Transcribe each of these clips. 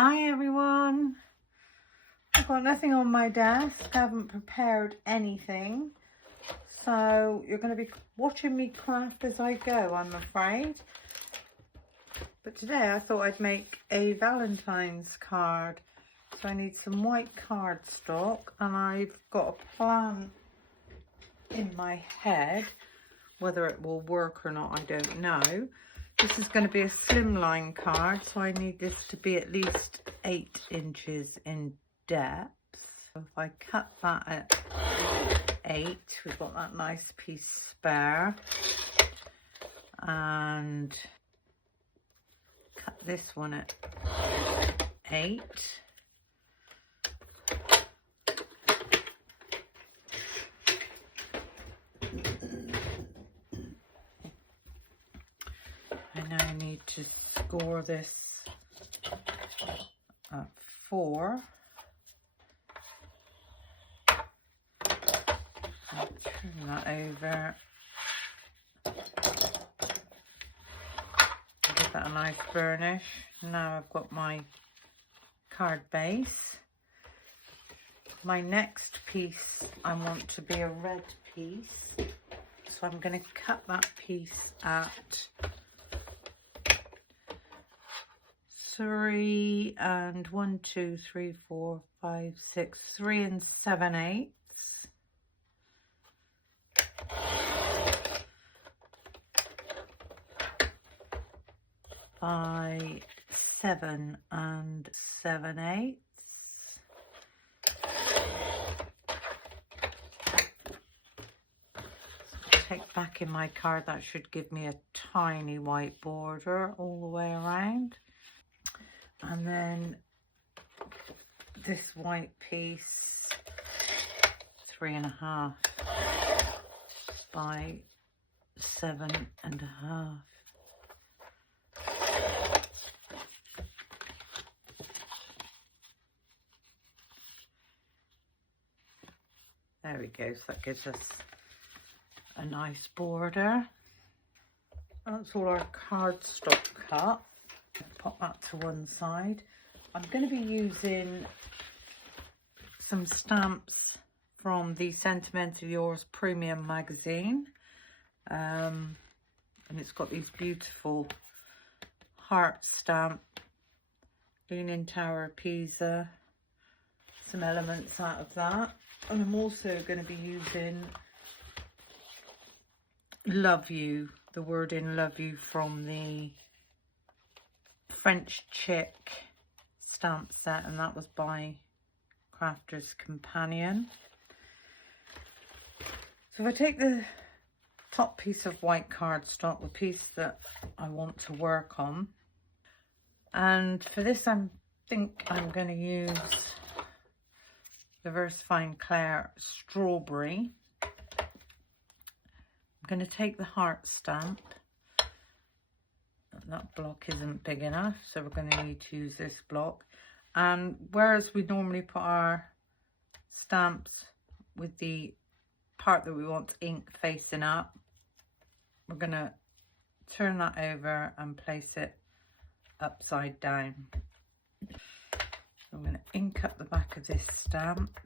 Hi everyone. I've got nothing on my desk. I haven't prepared anything. So you're going to be watching me craft as I go, I'm afraid. But today I thought I'd make a Valentine's card. So I need some white cardstock and I've got a plan in my head. Whether it will work or not, I don't know. This is going to be a slimline card, so I need this to be at least 8 inches in depth. So if I cut that at 8, we've got that nice piece spare. And cut this one at 8. I now need to score this at 4. I'll turn that over. Give that a nice burnish. Now I've got my card base. My next piece I want to be a red piece. So I'm going to cut that piece at 3 and 1, 2, 3, 4, 5, 6, 3 and 7/8. By 7 and 7/8. Take back in my card, that should give me a tiny white border all the way around. And then this white piece, 3.5 by 7.5. There we go, so that gives us a nice border. That's all our cardstock cut. Pop that to one side. I'm going to be using some stamps from the Sentimental Yours Premium magazine. And it's got these beautiful heart stamp, Leaning Tower of Pisa, some elements out of that. And I'm also going to be using Love You, the word in Love You from the French Chick stamp set, and that was by Crafter's Companion. So if I take the top piece of white cardstock, the piece that I want to work on, and for this I think I'm going to use the Versafine Claire Strawberry. I'm going to take the heart stamp. That block isn't big enough, so we're going to need to use this block. And whereas we normally put our stamps with the part that we want ink facing up, we're going to turn that over and place it upside down. I'm going to ink up the back of this stamp.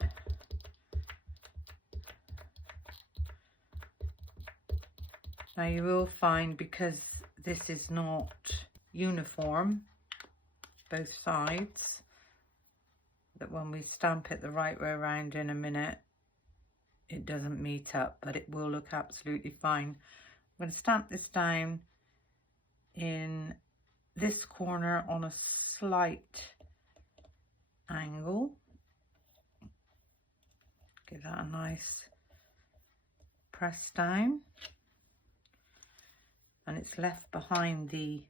Now you will find, because this is not uniform, both sides, that when we stamp it the right way around in a minute, it doesn't meet up, but it will look absolutely fine. I'm going to stamp this down in this corner on a slight angle. Give that a nice press down. And it's left behind the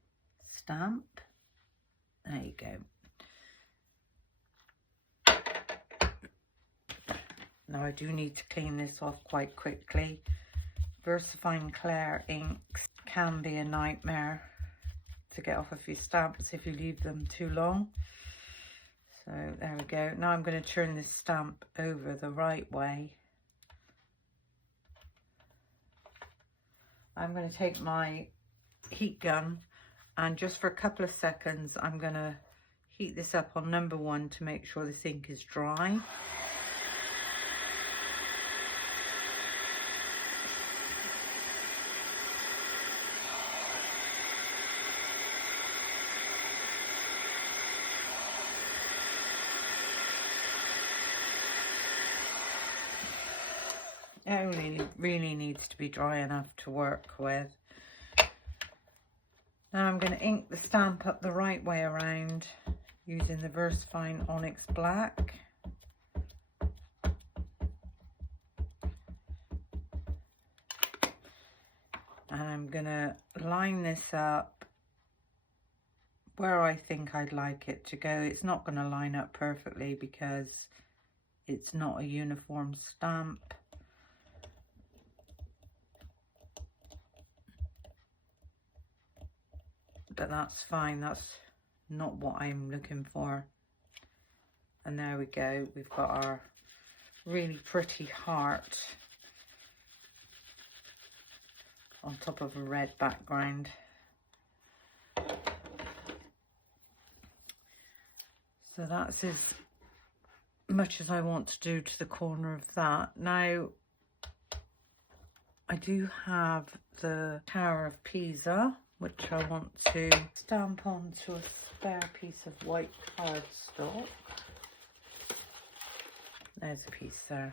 stamp. There you go. Now I do need to clean this off quite quickly. Versafine Claire inks can be a nightmare to get off of your stamps if you leave them too long. So there we go. Now I'm going to turn this stamp over the right way. I'm going to take my heat gun and just for a couple of seconds I'm going to heat this up on number 1 to make sure this ink is dry. It only really needs to be dry enough to work with. Now I'm going to ink the stamp up the right way around using the VersaFine Onyx Black. And I'm going to line this up where I think I'd like it to go. It's not going to line up perfectly because it's not a uniform stamp. But that's fine, that's not what I'm looking for. And there we go, we've got our really pretty heart on top of a red background. So that's as much as I want to do to the corner of that. Now, I do have the Tower of Pisa, which I want to stamp onto a spare piece of white cardstock. There's a piece there.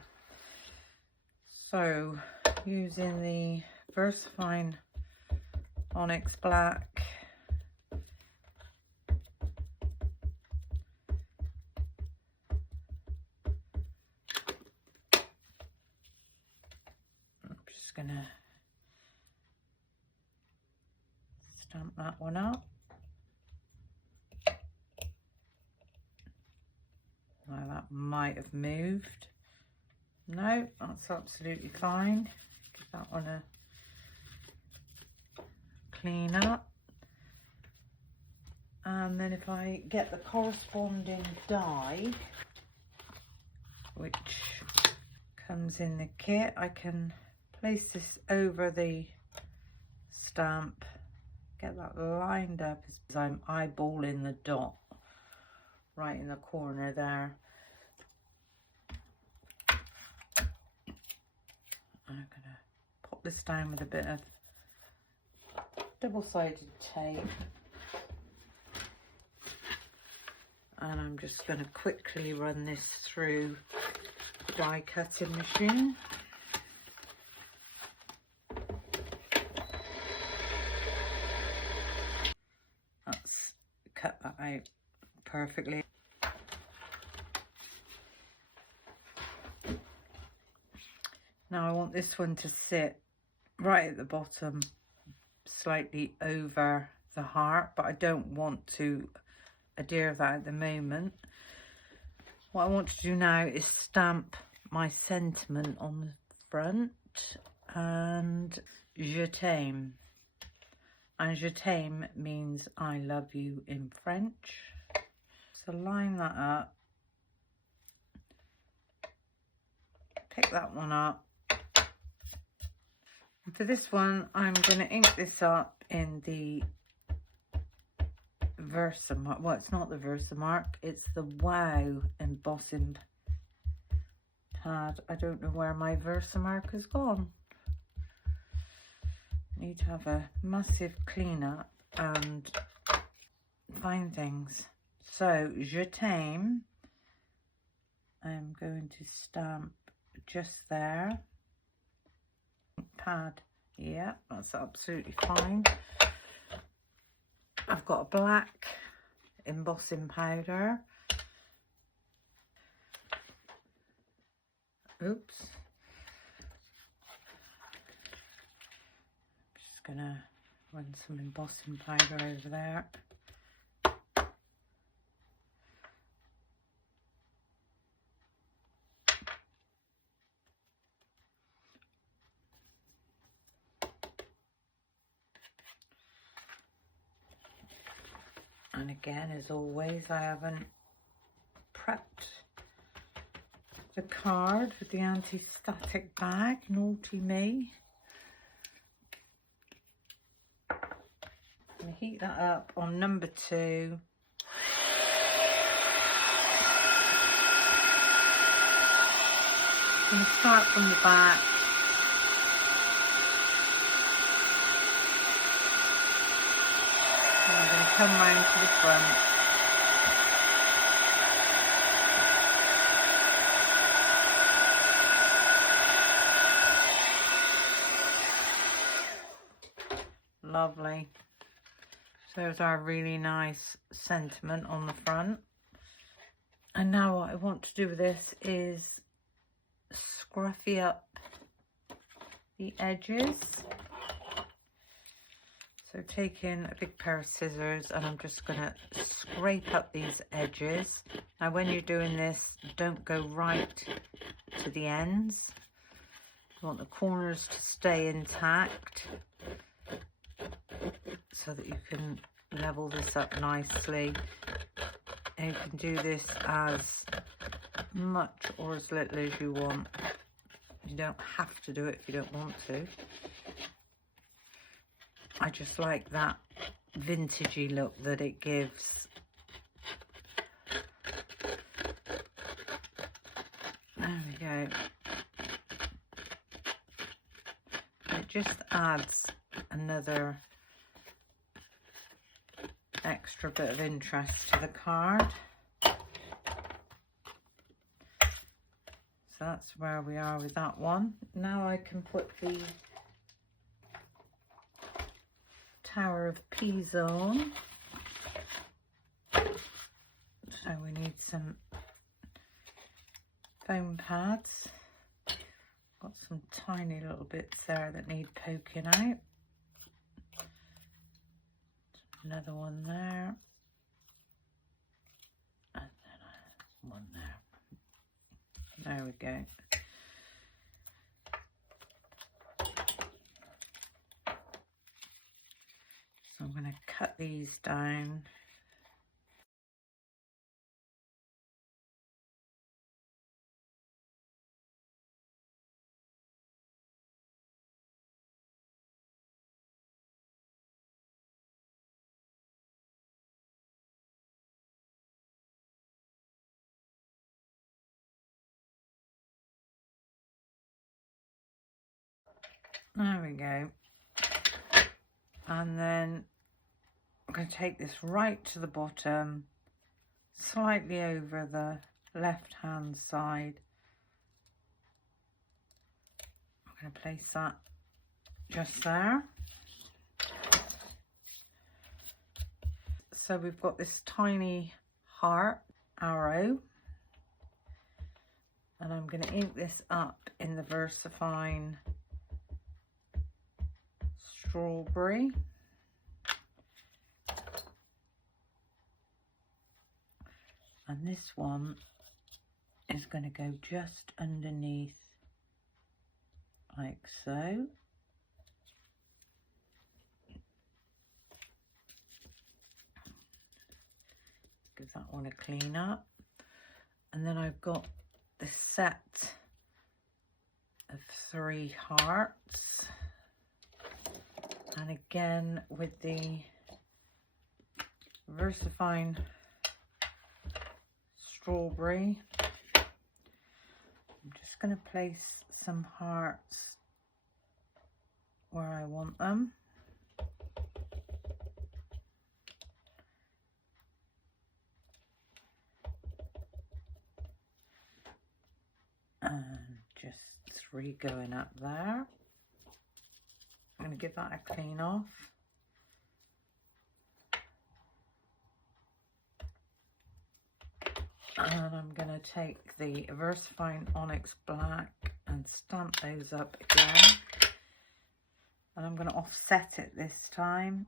So, using the VersaFine Onyx Black, I'm just gonna stamp that one up. Now that might have moved. No, that's absolutely fine. Give that one a clean up. And then if I get the corresponding die, which comes in the kit, I can place this over the stamp. Get that lined up as I'm eyeballing the dot right in the corner there. I'm gonna pop this down with a bit of double-sided tape, and I'm just going to quickly run this through the die cutting machine. That's cut that out perfectly. Now I want this one to sit right at the bottom, slightly over the heart, but I don't want to adhere that at the moment. What I want to do now is stamp my sentiment on the front, and je t'aime. And je t'aime means I love you in French. So line that up, pick that one up. And for this one, I'm going to ink this up in the Versamark. Well, it's not the Versamark, it's the Wow embossing pad. I don't know where my Versamark has gone. Need to have a massive cleanup and find things. So, je t'aime, I'm going to stamp just there. Pad, yeah, that's absolutely fine. I've got a black embossing powder. Oops. Just gonna run some embossing powder over there. And again, as always, I haven't prepped the card with the anti-static bag. Naughty me. I'm going to heat that up on number 2. I'm going to start from the back. And I'm going to come round to the front. Lovely. So there's our really nice sentiment on the front. And now what I want to do with this is scruffy up the edges. So taking a big pair of scissors, and I'm just going to scrape up these edges. Now when you're doing this, don't go right to the ends. You want the corners to stay intact so that you can level this up nicely. And you can do this as much or as little as you want. You don't have to do it if you don't want to. I just like that vintagey look that it gives. There we go. It just adds another extra bit of interest to the card. So that's where we are with that one. Now I can put the Tower of Pisa on. So we need some foam pads. Got some tiny little bits there that need poking out. Another one there, and then one there. There we go. So I'm going to cut these down. There we go. And then I'm going to take this right to the bottom, slightly over the left hand side. I'm going to place that just there. So we've got this tiny heart arrow, and I'm going to ink this up in the VersaFine Strawberry. And this one is going to go just underneath, like so. Give that one a clean up. And then I've got this set of 3 hearts. And again with the VersaFine Strawberry, I'm just going to place some hearts where I want them. And just 3 going up there. I'm going to give that a clean off. And I'm going to take the VersaFine Onyx Black and stamp those up again. And I'm going to offset it this time.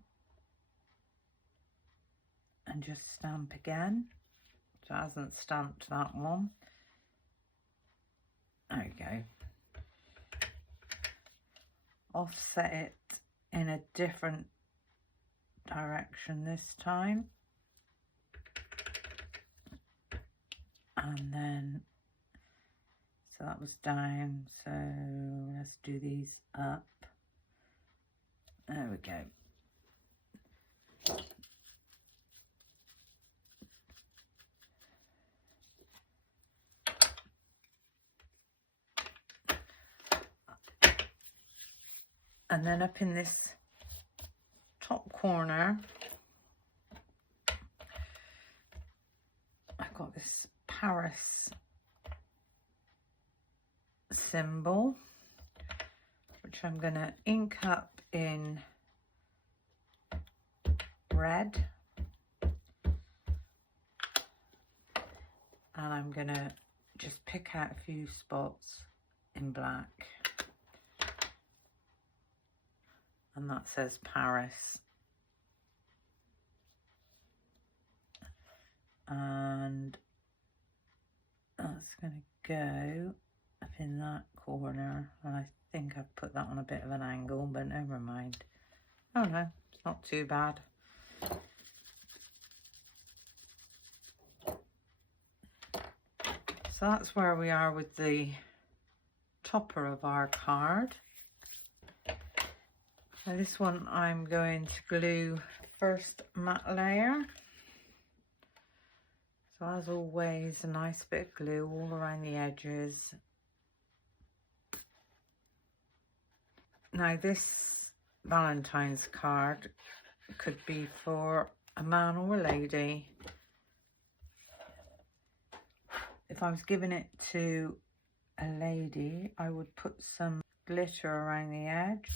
And just stamp again. So it hasn't stamped that one. There we go. Offset it in a different direction this time. And then, so that was down, so let's do these up. There we go. And then up in this top corner, I've got this Paris symbol, which I'm going to ink up in red. And I'm going to just pick out a few spots in black. And that says Paris. And that's going to go up in that corner. And I think I've put that on a bit of an angle, but never mind. Oh no, it's not too bad. So that's where we are with the topper of our card. Now this one I'm going to glue first matte layer. So as always, a nice bit of glue all around the edges. Now this Valentine's card could be for a man or a lady. If I was giving it to a lady, I would put some glitter around the edge.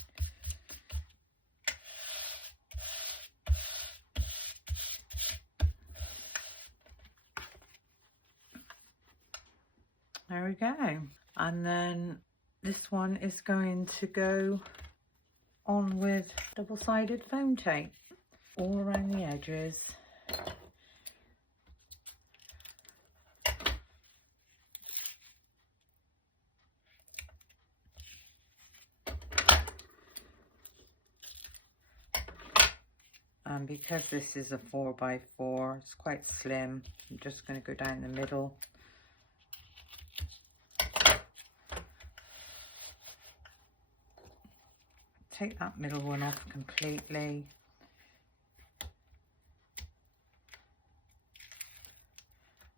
There we go. And then this one is going to go on with double-sided foam tape all around the edges. And because this is a 4x4, it's quite slim, I'm just going to go down the middle. Take that middle one off completely.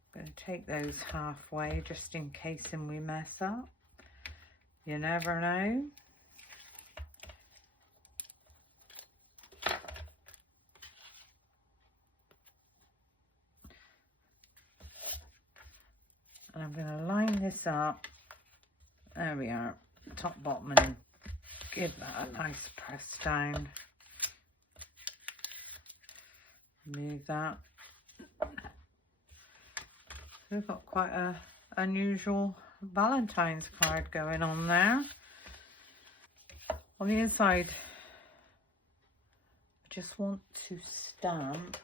I'm going to take those halfway just in case we mess up. You never know. And I'm going to line this up. There we are, top, bottom, and give that a nice press down. Move that. So we've got quite a unusual Valentine's card going on there. On the inside, I just want to stamp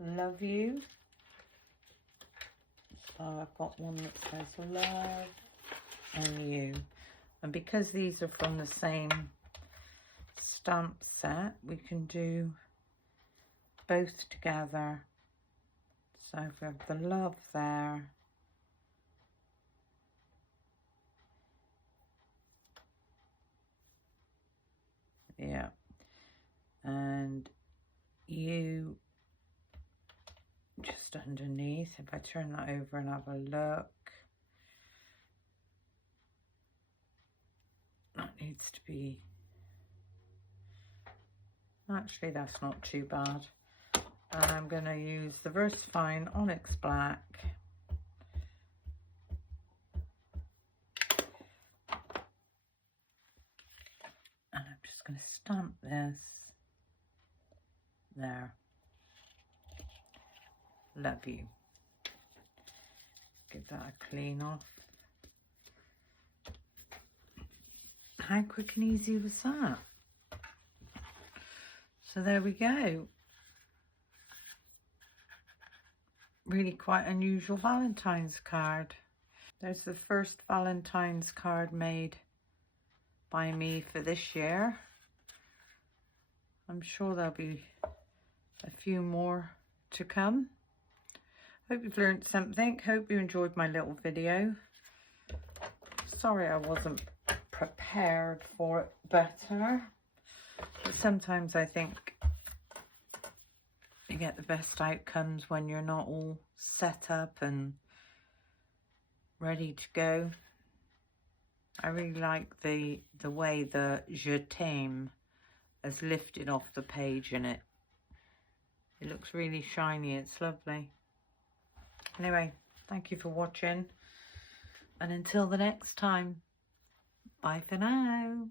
"Love You." So I've got one that says "Love and You." And because these are from the same stamp set, we can do both together. So if we have the love there, yeah, and you just underneath. If I turn that over and have a look, that needs to be, actually that's not too bad. And I'm going to use the VersaFine Onyx Black. And I'm just going to stamp this there. Love You. Give that a clean off. How quick and easy was that? So there we go. Really quite unusual Valentine's card. There's the first Valentine's card made by me for this year. I'm sure there'll be a few more to come. Hope you've learned something. Hope you enjoyed my little video. Sorry I wasn't prepared for it better. But sometimes I think you get the best outcomes when you're not all set up and ready to go. I really like the way the Je t'aime has lifted off the page in it. It looks really shiny. It's lovely. Anyway, thank you for watching. And until the next time, bye for now.